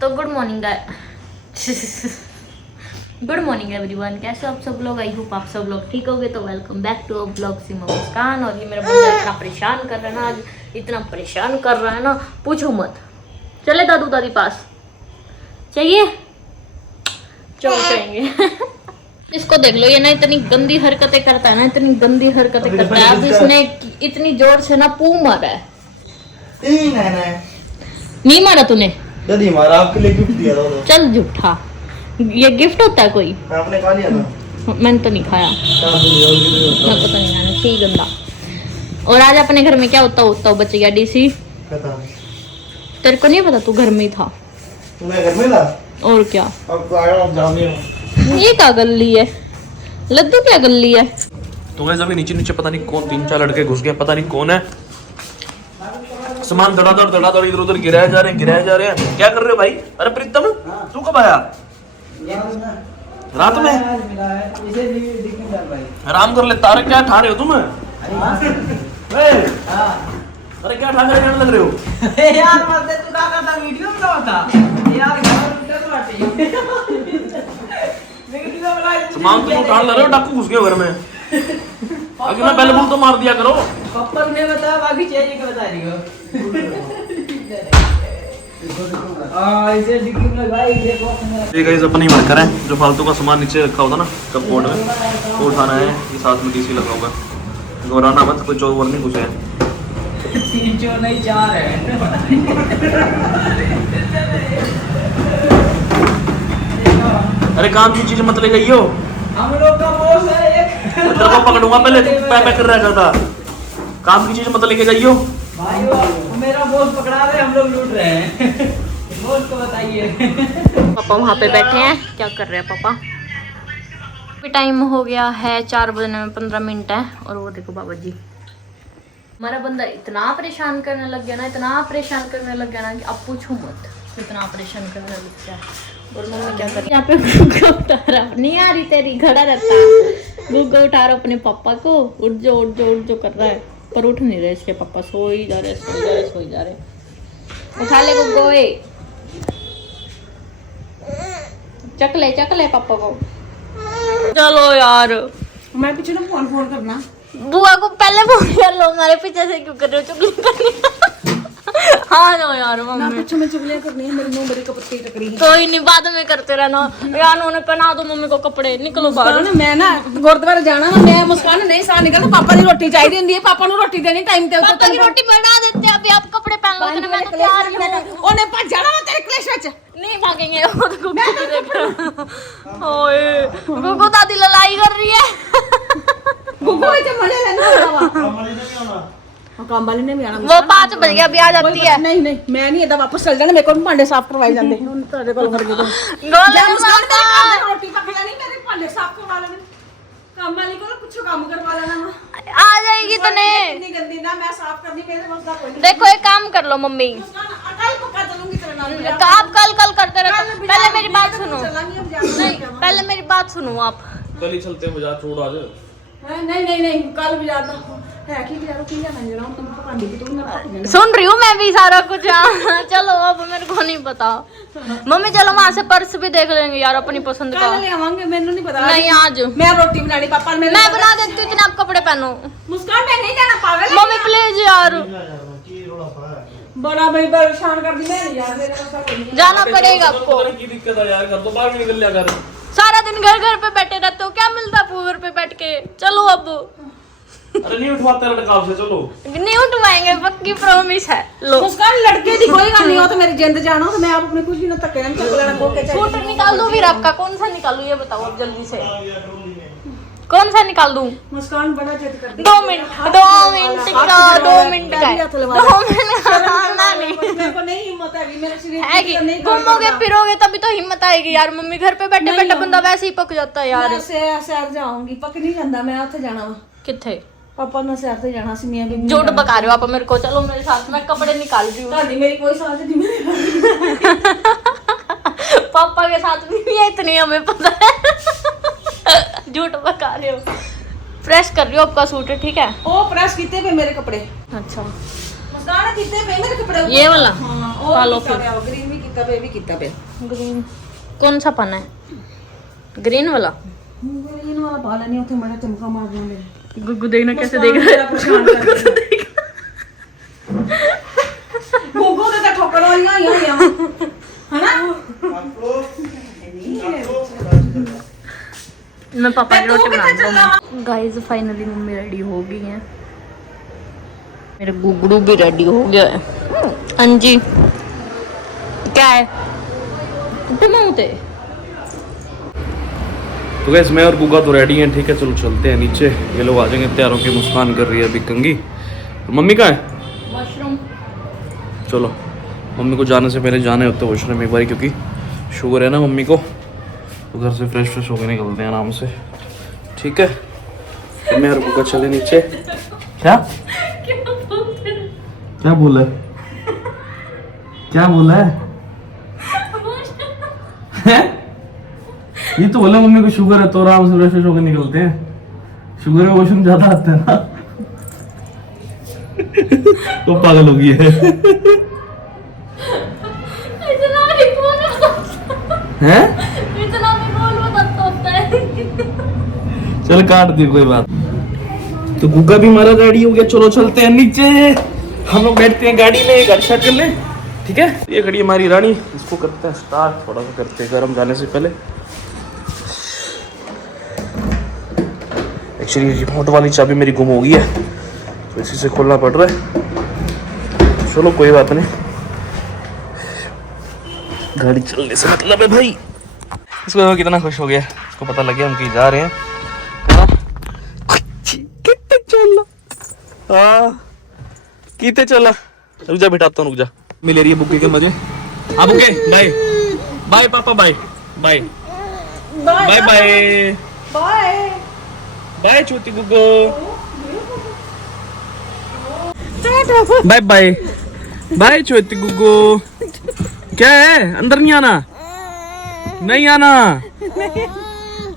तो good morning good morning everyone, कैसे आप सब लोग। आई होप आप सब लोग ठीक होगे। तो welcome back to our blog Seema Muskan. और ये मेरा बंदा इतना परेशान कर रहा है ना, आज इतना परेशान कर रहा है ना, पूछो मत। चले दादू दादी पास चाहिए, चलो चलेंगे। इसको देख लो, ये ना इतनी गंदी हरकतें करता है ना, इतनी गंदी हरकतें करता है। अब इसने इतनी जोर से ना पू मारा है। नहीं मारा तूने? मारा, आपके लिए गिफ्ट दिया था। चल झूठा, ये गिफ्ट होता है कोई? आपने खा लिया था? मैंने तो नहीं खाया, मैं पता नहीं खाना, ठीक गंदा। और आज अपने घर में क्या होता बच गया डीसी। तेरे को नहीं पता, तू घर में ही था। मैं घर में था और क्या। अब तो आया हूं जाने। ये क्या गल्ली है लड्डू, क्या गल्ली है? तुम्हें जब नीचे नीचे पता नहीं कौन 3-4 लड़के घुस गए, पता नहीं कौन है। सामान धड़ाधड़ इधर उधर गिराए जा रहे हैं। क्या कर रहे हो भाई? अरे प्रीतम, तू कब आया? रात में आराम कर ले। तारे क्या ठा रहे हो तुम? अरे क्या ठा कर लग रहे हो? यार मत तू का करता वीडियो बनाता यार, सामान तुम उठा ले रहे हो, डाकू घुस गए घर में। अगर मैं पहले बोल तो मार दिया करो। पप्पा ने बताया, बाकी चेंज के बता रही हो। इसे डिक्की में भाई देखो। ये गाइस अपनी वर्कर है, जो फालतू का सामान नीचे रखा होता ना कपबोर्ड में, वो उठाना है। ये साथ में डीसी लगा होगा। घबराना मत, कोई चोर नहीं घुसे हैं। 3 चोर नहीं 4 है। अरे काम की चीज मत ले गई हो। हम लोग का बॉस है एक। तेरे को पकड़ूंगा पहले, पैक कर रहा था। काम की चीज मत लेके जाइयो भाई। वो मेरा बॉस पकड़ा रहे, हम लोग लूट रहे हैं। बॉस को बताइए। पापा वहाँ पे बैठे हैं, क्या कर रहे हैं पापा? टाइम हो गया है 4 बजने में 15 मिनट है। और वो देखो बाबा जी, हमारा बंदा इतना परेशान करने लग गया ना, इतना परेशान करने लग गया ना कि अब पूछो मत, इतना परेशान करने लग गया। और मम्मी क्या कर रही है यहाँ पे? गुग्गा उठा रहा, नहीं आ रही तेरी, खड़ा रहता। गुग्गा उठा रहा अपने पापा को, उठ जो कर रहा है, पर उठ नहीं रहे इसके पापा। सो ही जा रहे। उठा ले गुग्गो, चक ले पापा को। चलो यार, मैं पीछे ना फोन करना। बुआ को पहले फोन कर लो, हमारे पीछे से क्यों कर रहे हो? चुगली करनी। हाँ नो यार मम्मी, पीछे में चुगलियां करनी है, मेरी मेरी कपड़े टकरी है। कोई नहीं, बाद में करते रहना यार। उन्होंने पहना दो मम्मी को कपड़े, निकलो बाहर। मैं ना गुरुद्वारे जाना ना, मैं मुस्कान नहीं साथ निकलना। पापा की रोटी चाहिए होंदी है, पापा ਨੂੰ रोटी देनी टाइम ते। पापा की रोटी बना देते हैं, अभी आप कपड़े पहन लो। मैं तो तैयार ही हूं। ओने भज जाना मैं तेरे क्लेश विच। नहीं भागेंगे। वो तो गुग्गू की देख। ओए गुग्गू दादी लड़ाई कर रही है। गुग्गू इसे मजे लेना होगा। काम वाली ने भी आना। वो 5 बज गया, अभी आ जाती है। नहीं मैं नहीं, इदा वापस चल जाना। मेरे को भांडे साफ करवाए जाते हैं तेरे कोल करके। तो रोटी पक लेनी, मेरे भांडे साफ करवा लेने। काम वाली को कुछ काम करवा लेना। आ जाएगी तने। इतनी गंदी ना मैं साफ करनी, मेरे पास का कोई नहीं। देखो एक काम कर लो मम्मी, कल पक्का चलूंगी तेरे नाल। आप कल करते रहो। पहले मेरी बात सुनो। नहीं, पहले मेरी बात सुनो आप। कल ही चलते हैं बाजार, छोड़ आज। नहीं कल भी जाता है कि यार की जाना जरा तुम पका दी तुम ना। सुन रही हूँ मैं भी सारा कुछ। चलो अब मेरे को नहीं पता। मम्मी चलो वहाँ से पर्स भी देख लेंगे यार, अपनी पसंद का। कल ले आवांगे, मैंने नहीं पता। नहीं आज मैं रोटी बनानी, पापा ने मैं बना देती हूँ, इतने आप कपड़े पहनो। मुस्कान मैं नहीं जाना पागल। मम्मी प्लीज यार, बड़ा भाई परेशान कर दी मैं नहीं यार, मेरे पास कोई नहीं। जाना पड़ेगा आपको। की दिक्कत है यार, घर तो बाहर निकल लिया कर। सारा दिन घर पे बैठे रहते हो, क्या मिलता है घर पे बैठ के? चलो अब। अरे नहीं उठवाते लड़का से, चलो। नहीं उठवाएंगे, पक्की प्रॉमिस है। लो मुस्कान लड़के दी कोई गल नहीं हो, तो मेरी जिंद जानो तो मैं आप अपनी खुशी ना धक्के ना चक लेना को के चाहिए। सूट निकाल दो फिर आपका, कौन सा निकालूं ये बताओ अब जल्दी से। कौन सा निकाल दूं? मुस्कान बड़ा जिद कर दी। 2 मिनट का 2 मिनट का मेरे को नहीं हिम्मत है मेरे शरीर है। घूमोगे फिरोगे तभी तो हिम्मत आएगी यार। मम्मी घर पे बैठे बैठे बंदा वैसे ही पक जाता है यार। मैं शहर जाऊंगी, पक नहीं जाता मैं ਉੱਥੇ जाना वा। किथे? पापा ने शहर से जाना सी, मियां बीबी। झूठ बका रहे हो आप मेरे को। चलो मेरे साथ, मैं कपड़े निकाल रही हूँ। ताड़ी मेरी कोई साथ नहीं मेरे। पापा के साथ भी है, इतनी हमें पता है। झूठ बका रहे हो। प्रेस कर रही हो आपका सूट, ठीक है? ओ प्रेस कीते पे मेरे कपड़े। अच्छा मुस्कान कीते पे मेरे कपड़े। ये वाला? हां खा लो फिर। ग्रीन भी ਕੀਤਾ ਪਿਆ, ਇਹ ਵੀ ਕੀਤਾ ਪਿਆ। ग्रीन कौन सा पाना है? ग्रीन वाला। ग्रीन वाला पा लेनी उथे मेरा चमका मार दूंगे। गुग्गू देखना कैसे देख रहा है। गोगो ने तो ठोकर वालियां ही हैं है ना। मैं पापा की रोटी बना गाइस। फाइनली मम्मी रेडी हो गई हैं। मेरा गुगड़ू भी रेडी हो गया है। हाँ जी क्या है टमाटे। तो गैस मैं और गुग्गा तो रेडी हैं, ठीक है चलो चलते हैं नीचे। ये लोग आ जाएंगे, तैयारों की मुस्कान कर रही है अभी कंगी। तो मम्मी कहाँ है? मशरूम। चलो मम्मी को जाने से पहले जाने होते वॉशरूम एक बार, क्योंकि शुगर है ना मम्मी को, तो घर से फ्रेश होकर निकलते हैं आराम से, ठीक है। तो मैं और गुग्गा चले नीचे। क्या क्या बोला है? क्या बोला है? ये तो बोला मम्मी को शुगर है तो आराम से फ्रेश होकर निकलते हैं। शुगर में वॉशरूम ज्यादा आते हैं ना। तो पागल हो गई है। हैं? चल काट दी कोई बात। तो गुग्गा भी हमारा रेडी हो गया, चलो चलते हैं नीचे। हम लोग बैठते हैं गाड़ी में, गाड़ी स्टार्ट कर लें, ठीक है। ये गाड़ी हमारी रानी, इसको करते हैं स्टार्ट, थोड़ा सा करते हैं गर्म जाने से पहले। एक्चुअली रिमोट वाली चाबी मेरी गुम हो गई है, तो इसी से खोलना पड़ रहा है। चलो कोई बात नहीं, गाड़ी चलने से मतलब है भाई। इसको कितना खुश हो गया, इसको पता लग गया हम कहीं जा रहे हैं। कितने चला, रुक जा बिठाता हूँ, रुक जा। मैं ले रही है बुके के मजे। हाँ बुके, बाय बाय पापा, bye bye bye bye bye bye छोटी गुग्गो, बाय बाय बाय छोटी गुग्गो। क्या है, अंदर नहीं आना, नहीं आना,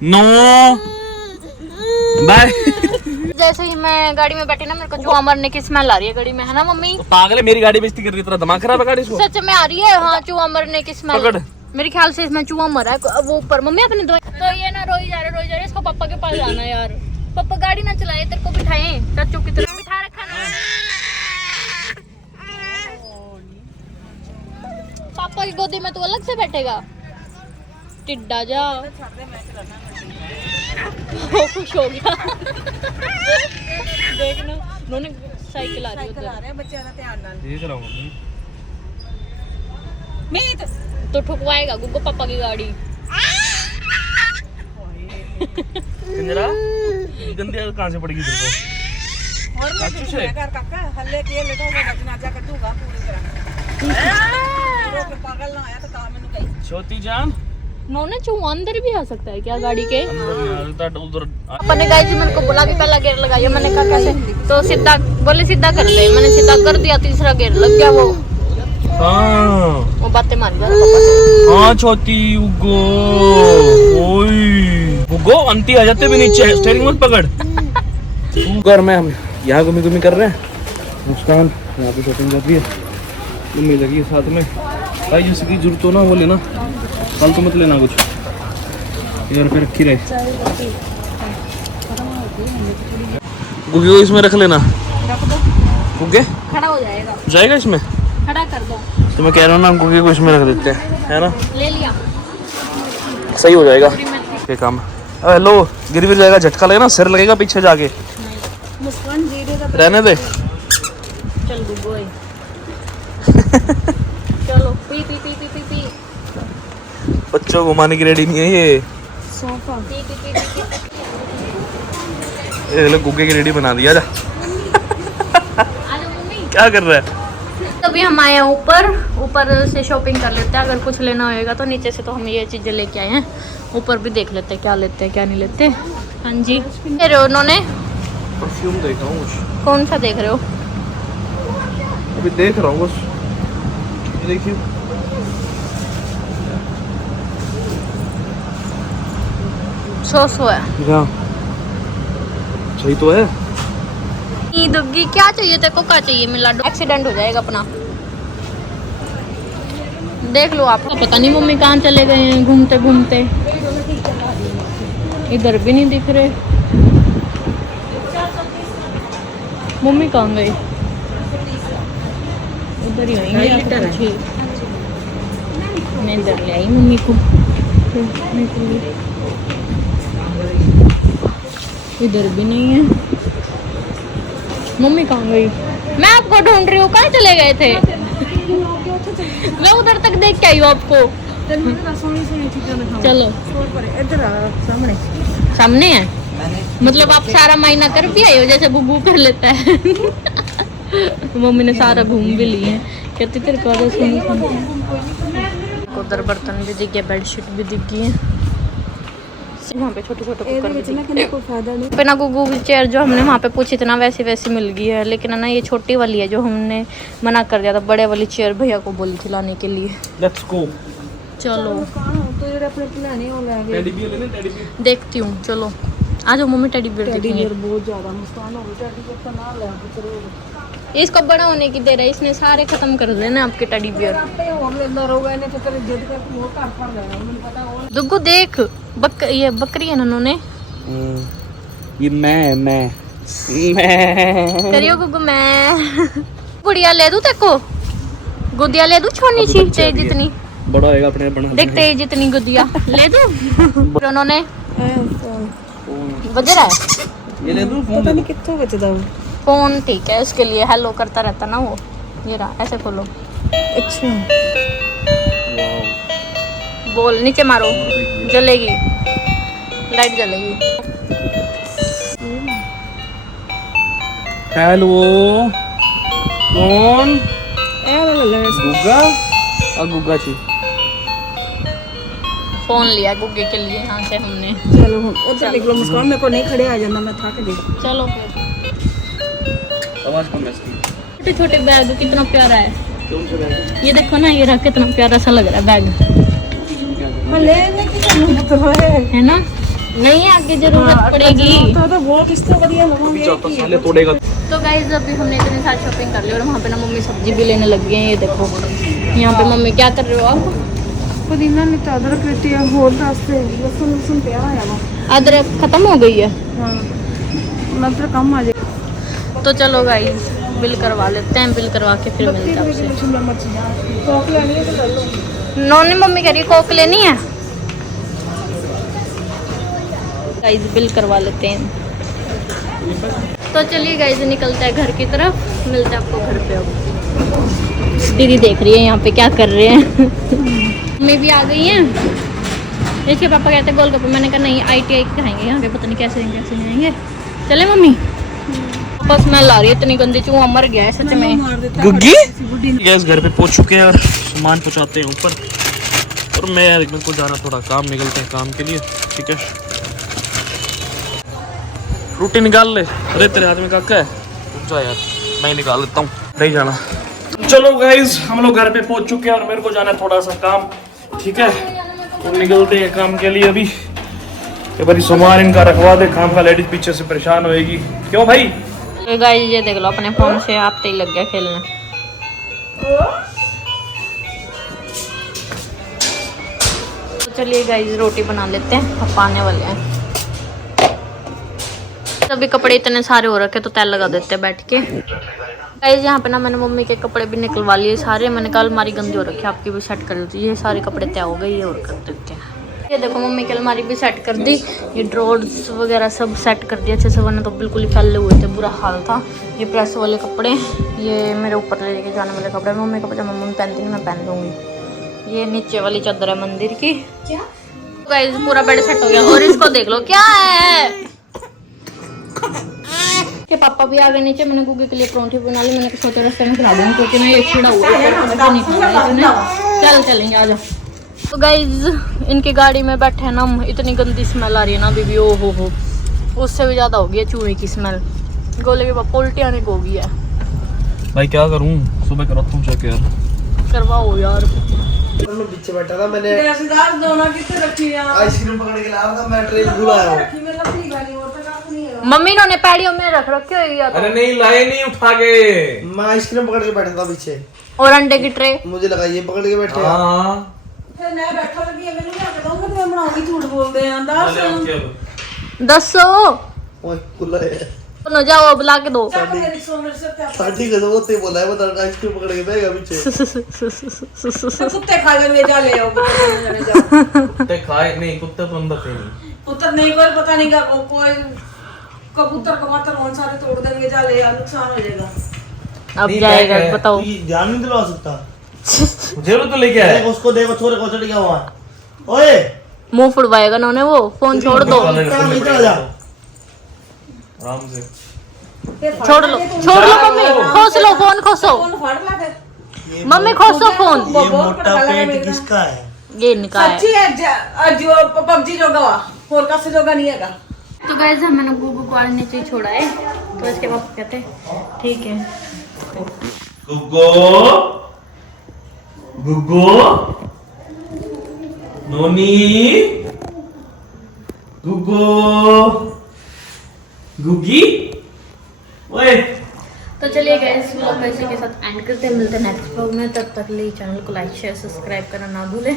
नो बाय। जैसे ही मैं गाड़ी में बैठी ना, मेरे को चूहा मरने की स्मेल आ रही है गाड़ी में, है ना मम्मी? तो पागल है, मेरी गाड़ी बेइज्जती कर रही है, तेरा दिमाग खराब है गाड़ी इसको। सच में आ रही है, हाँ चूहा मरने की स्मेल। पकड़। मेरे ख्याल से इसमें चूहा मरा है वो ऊपर। मम्मी अपने दो तो ये ना रोई जा रहा है, इसको पापा के पास जाना है यार। पापा गाड़ी ना चलाए, तेरे को बिठाए टच्चू की तरह बिठा रखा ना। पापा की गोदी में तू अलग से बैठेगा, टिड्डा जा। वो खुश हो गया। देखना उन्होंने साइकिल आ रही है उधर। बच्चे का ध्यान नाल देख रहा हूँ मम्मी। मीत तो ठुकवाएगा गुग्गू पापा की गाड़ी। कंजरा गंदी आदत कहाँ से पड़ेगी तेरे को? और मैं कुछ कर काका हल्ले के लेटा हुआ जनाजा कर दूंगा पूरी तरह। पागल ना आया तो काम मैंने कही। छोटी जान, नौने चूहा अंदर भी आ सकता है क्या गाड़ी के? उधर अपने गाइस मेरे को बोला कि पहला गेयर लगाइए, मैंने कहा कैसे, तो सीधा बोले सीधा कर दे, मैंने सीधा कर दिया, तीसरा गेयर लग गया। वो बातें मान गया पापा से। हाँ छोटी उगो, ओए उगो अंती आ जाते भी नीचे, स्टीयरिंग मत पकड़। घर में हम यहाँ घूमी कर रहे हैं, मुस्कान यहाँ पे शॉपिंग कर रही है, मम्मी लगी है साथ में। भाई जैसे की जरूरत हो ना वो लेना, फालतू मत लेना कुछ, इधर पे रखी रहे। गुग्गे को इसमें रख लेना, गुग्गे खड़ा हो जाएगा, जाएगा इसमें, खड़ा कर दो। तो मैं कह रहा हूँ ना गुग्गे को इसमें रख देते हैं, है ना, ले लिया, सही हो जाएगा ये काम। हेलो, गिर भी जाएगा, झटका लगेगा ना, सिर लगेगा पीछे जाके, मुस्कान जीरे का रहने दे। चल गुग्गू चलो P P P P P P. बच्चों को घुमाने की रेडी नहीं है ये। Sofa P P P P P. ये लोग गुग्गे की रेडी बना दिया। जा आजा मम्मी। क्या कर रहा है? तभी हम आए हैं ऊपर से शॉपिंग कर लेते हैं, अगर कुछ लेना होएगा तो। नीचे से तो हम ये चीजें लेके आए हैं, ऊपर भी देख लेते हैं क्या लेते हैं क्या नहीं लेते। हाँ जी, कह रहे हो उन्होंने? परफ्यूम देख रहा हूँ, कौन सा देख रहे हो? अभी देख रहा हूँ बस, देखिए सो है। हाँ सही तो है। दुग्गी क्या चाहिए तेरे को, क्या चाहिए? मिला दो, एक्सीडेंट हो जाएगा अपना। देख लो आपको पता नहीं मम्मी कहाँ चले गए हैं घूमते घूमते। इधर भी नहीं दिख रहे। मम्मी कहाँ गई? उधर ही होंगे। मैं इधर ले आई मम्मी को। इधर भी नहीं है। मम्मी कहाँ गई? मैं आपको ढूंढ रही हूँ, कहाँ चले गए थे? मैं उधर तक देख के आई हूँ आपको। चलो सामने सामने है। मतलब आप सारा मायना कर भी आए हो जैसे गुगू कर लेता है। मम्मी ने सारा घूम भी लिए हैं। कहती तेरे को उधर बर्तन भी दिख गया, बेडशीट भी दिख गई है। वहाँ पे छोटे छोटे कुकर भी दिख पे ना गुगू की चेयर जो हमने वहाँ पे पूछी थी ना वैसी वैसी मिल गई है, लेकिन ना ये छोटी वाली है जो हमने मना कर दिया था। बड़े वाली चेयर भैया को बोली थी लाने के लिए। Let's go. चलो देखती हूँ। चलो आ जाओ मम्मी, टेडी बियर देखेंगे। बहुत ज्यादा नुकसान हो गया। टेडी बियर तो ना ले आप। इसको बड़ा होने की देर है, इसने सारे खत्म कर देना आपके टेडी बियर। दुग्गू देख ये बकरी है उन्होंने। ये मैं करियो गुगू मैं। गुड़िया ले दूं तेको? गुदिया ले दूं छोनी सी तेज जितनी? बड़ा होएगा अपने बना देख तेज जितनी गुदिया ले दूं? उन्होंने बज रहा है। ये ले दूं? पता नहीं कितना बचदा वो फोन ठीक है उसके लिए, हेलो करता रहता ना वो। ये रहा, ऐसे खोलो। अच्छा बोल, नीचे मारो जलेगी, लाइट जलेगी। हेलो कौन? गुग्गा और गुग्गा छी। फोन लिया गुग्गे के लिए यहाँ से हमने। चलो उधर निकलो मुस्कान, मेरे को नहीं खड़े आ जाना, मैं थक गई। चलो फिर। आवाज कम है। छोटे छोटे बैग कितना प्यारा है। ये देखो ना, ये रहा कितना प्यारा सा लग रहा है बैग। लेने की जरूरत है ना? नहीं आगे जरूरत पड़ेगी। तो वो किसको बढ़िया लगेगा। तोड़ेगा। तो गाइस अभी हमने इतनी सारी शॉपिंग कर ली और वहाँ पे ना मम्मी सब्जी भी लेने लग गई है। ये देखो यहाँ पे मम्मी क्या कर रहे हो आप? पुदीना नहीं तो अदरक लेती है, होर रास्ते लहसुन लहसुन पे आया वो। अदरक खत्म हो गई है। हाँ अदरक कम आ जाए। तो चलो गाइस बिल करवा लेते हैं, बिल करवा के फिर मिलते हैं आपसे। शिमला मिर्च कोक लेनी है तो ले लो। नॉनी मम्मी कह रही है कोक लेनी है। गाइस बिल करवा लेते हैं। तो चलिए गाइस निकलते हैं घर की तरफ, मिलते हैं आपको घर पे। अब दीदी देख रही है यहाँ पे क्या कर रहे हैं। मम्मी भी आ गई हैं। देखिए पापा कहते हैं गोलगप्पे, मैंने कहा नहीं ITI खाएंगे यहाँ पे, पता नहीं कैसे आएंगे। चले मम्मी? बस स्मेल आ रही है इतनी गंदी, चूहा मर गया है सच में। गुग्गी गैस घर पे पहुंच चुके हैं और सामान पहुंचाते हैं ऊपर। और मैं यार मेरे को जाना थोड़ा काम, निकलते हैं काम के लिए। ठीक है रोटी निकाल ले। अरे तेरे हाथ में काका है, रुक जा यार मैं निकाल लेता हूँ, नहीं जाना। चलो गाइस हम लोग घर पे पहुंच चुके हैं और मेरे को जाना है थोड़ा सा काम। ठीक है तो निकलते हैं काम के लिए। अभी ये भाई सामान इनका रखवा दे, काम का लेडीज पीछे से परेशान होएगी। क्यों भाई? गाइस ये देख लो अपने फोन से आते ही लग गया खेलने। तो चलिए गाइस रोटी बना लेते हैं, पापा आने वाले हैं। सभी कपड़े इतने सारे हो रखे तो तैल लगा देते हैं बैठ के। गाइस यहाँ पे ना मैंने मम्मी के कपड़े भी निकलवा लिए सारे। मैंने कल अलमारी गंदी हो रखी है, आपकी भी सेट कर दी। ये सारे कपड़े तय हो गए, ये और कर देते हैं। ये देखो मम्मी की अलमारी भी सेट कर दी, ये ड्रॉर्स वगैरह सब सेट कर दिया अच्छे से, वरना तो बिल्कुल ही फैले हुए थे, बुरा हाल था। ये प्रेस वाले कपड़े, ये मेरे ऊपर लेके जाने वाले कपड़े। मम्मी का पजामा मम्मी पहनती नहीं, मैं पहन दूँगी। ये नीचे वाली चादर है मंदिर की। गाइस पूरा बेड सेट हो गया। और इसको देख लो क्या है के पापा भी आ गए नीचे। मैंने गुग्गे के लिए परोंठी बना ली। मैंने सोचा रास्ते में खिला दूँगी क्योंकि ना ये छिड़ा हुआ है। चल चलेंगे आ जाओ। तो गाइज इनकी गाड़ी में बैठे ना हम, इतनी गंदी स्मेल आ रही है ना अभी भी। ओ हो उससे भी ज़्यादा हो गई है चूहे की स्मेल। गोले के पापा उल्टी आने को हो गई है। भाई क्या करूं, सुबह कराता हूं चेक यार। करवाओ यार। मैं पीछे बैठा था, मैंने गैसदार दोना कितने रखी है? आइसक्रीम पकड़ के ला रहा था, मैं ट्रेन भूल आया हूं। रखी मैं लकड़ी वाली और तो काफ नहीं है। मम्मी ने पैड़ियों में रख रखे हुई या तो। अरे नहीं लाए नहीं उठा के। मैं आइसक्रीम पकड़ के बैठा था पीछे और अंडे की ट्रे। मुझे लगा ये पकड़ के बैठे हैं। हाँ फिर मैं बैठा लगी है, मैंने क्या बताऊं, मैं बनाऊंगी, झूठ बोलते हैं अंदाज। दसो ओए खुला है न जाओ बुला के दो। क्या कर मेरी सो मेरे से क्या साथी का वो ते बोला है बता आइसक्रीम पकड़ के बैठेगा पीछे। कुत्ते खा लेंगे, जा ले आओ कुत्ते कुत्ते खाए नहीं, कुत्ते तो अंदर थे नहीं। पुत्र नहीं, कोई पता नहीं क्या कोई कबूतर कमातर कौन सारे तोड़ देंगे, जा ले यार, नुकसान हो जाएगा। अब नहीं, जाएगा क्या है? बताओ। तू ये ध्यान नहीं दिलवा सकता। जरूर तो लेके आया। देख उसको, देखो छोरे को चढ़ गया हुआ है। ओए मुंह फुड़वाएगा उन्होंने, वो फोन छोड़ दो। इधर आ जा। आराम से छोड़ लो मम्मी, खोस लो फोन, खोसो फोन फाड़ ला फिर। मम्मी, खोसो फोन। ये मोटा पेट किसका है? ये निकाल सच्ची है जो पबजी जोगा हुआ, और का से जोगा नहीं हैगा। तो गाइस हमने गुग्गू को आज नीचे छोड़ा है, तो इसके पापा कहते हैं ठीक है। गुग्गो गुग्गो नोनी गुग्गो गुग्गी ओए। तो चलिए गाइस व्लॉग को इसी के साथ एंड करते हैं, मिलते हैं नेक्स्ट व्लॉग में। तब तक लिए चैनल को लाइक शेयर सब्सक्राइब करना ना भूलें।